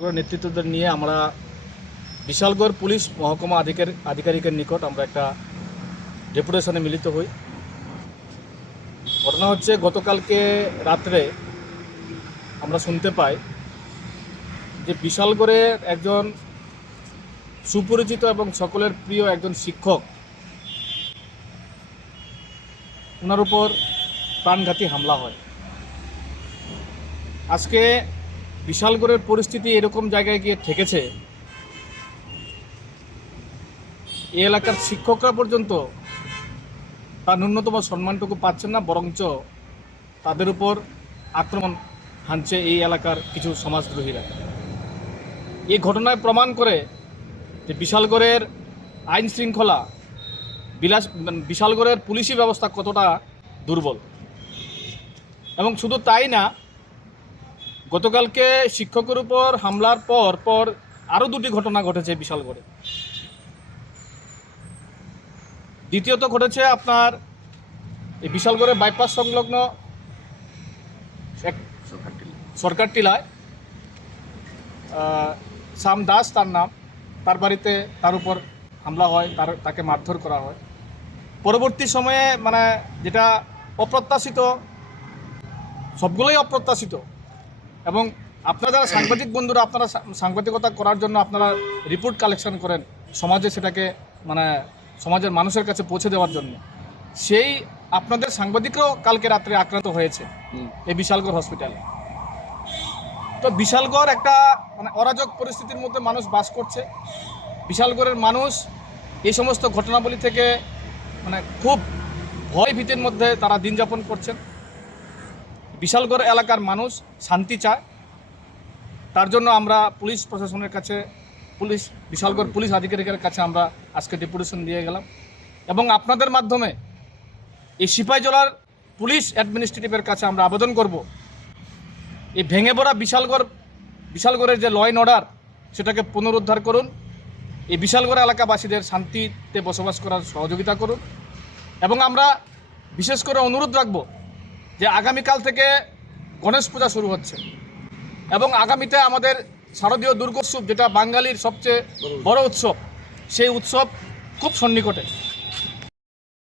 নেতৃত্বদের নিয়ে আমরা বিশালগড় পুলিশ মহকুমা আধিকারিক আধিকারিকের নিকট আমরা একটা ডেপুটেশনে মিলিত হই। ঘটনা হচ্ছে, গতকালকে রাত্রে আমরা শুনতে পাই যে বিশালগড়ের একজন সুপরিচিত এবং সকলের প্রিয় একজন শিক্ষক ওনার উপর প্রাণঘাতী হামলা হয়। আজকে বিশালগড়ের পরিস্থিতি এরকম জায়গায় গিয়ে ঠেকেছে। এই এলাকার শিক্ষকরা পর্যন্ত তার ন্যূনতম সম্মানটুকু পাচ্ছেন না, বরঞ্চ তাদের উপর আক্রমণ হানছে এই এলাকার কিছু সমাজদ্রোহীরা। এই ঘটনায় প্রমাণ করে যে বিশালগড়ের আইন শৃঙ্খলা, বিলাস বিশালগড়ের পুলিশি ব্যবস্থা কতটা দুর্বল। এবং শুধু তাই না গতকালকে শিক্ষকের উপর হামলার পর পর আরও দুটি ঘটনা ঘটেছে বিশালগড়ে। দ্বিতীয়ত ঘটেছে আপনার এই বিশালগড়ের বাইপাস সংলগ্ন এক সরকার টিলায় শ্যাম দাস তার নাম, তার বাড়িতে তার উপর হামলা হয়, তার, তাকে মারধর করা হয়। পরবর্তী সময়ে মানে যেটা অপ্রত্যাশিত, সবগুলোই অপ্রত্যাশিত। এবং আপনারা যারা সাংবাদিক বন্ধুরা আপনারা সাংবাদিকতা করার জন্য আপনারা রিপোর্ট কালেকশন করেন সমাজে সেটাকে মানে সমাজের মানুষের কাছে পৌঁছে দেওয়ার জন্য। সেই আপনাদের সাংবাদিকরাও কালকে রাত্রে আক্রান্ত হয়েছে এই বিশালগড় হসপিটালে তো বিশালগড় একটা মানে অরাজক পরিস্থিতির মধ্যে মানুষ বাস করছে। বিশালগড়ের মানুষ এই সমস্ত ঘটনাবলী থেকে মানে খুব ভয় ভীতির মধ্যে তারা দিন যাপন করছেন। বিশালগড় এলাকার মানুষ শান্তি চায়। তার জন্য আমরা পুলিশ প্রশাসনের কাছে, পুলিশ, বিশালগড় পুলিশ আধিকারিকের কাছে আমরা আজকে ডেপুটেশন দিয়ে গেলাম। এবং আপনাদের মাধ্যমে এই সিপাহীজলার পুলিশ অ্যাডমিনিস্ট্রেটিভের কাছে আমরা আবেদন করব। এই ভেঙে পড়া বিশালগড়, বিশালগড়ের যে ল অ্যান্ড অর্ডার সেটাকে পুনরুদ্ধার করুন। এই বিশালগড় এলাকাবাসীদের শান্তিতে বসবাস করার সহযোগিতা করুন। এবং আমরা বিশেষ করে অনুরোধ রাখব যে আগামীকাল থেকে গণেশ পূজা শুরু হচ্ছে। এবং আগামীতে আমাদের শারদীয় দুর্গোৎসব, যেটা বাঙালির সবচেয়ে বড় উৎসব, সেই উৎসব খুব সন্নিকটে।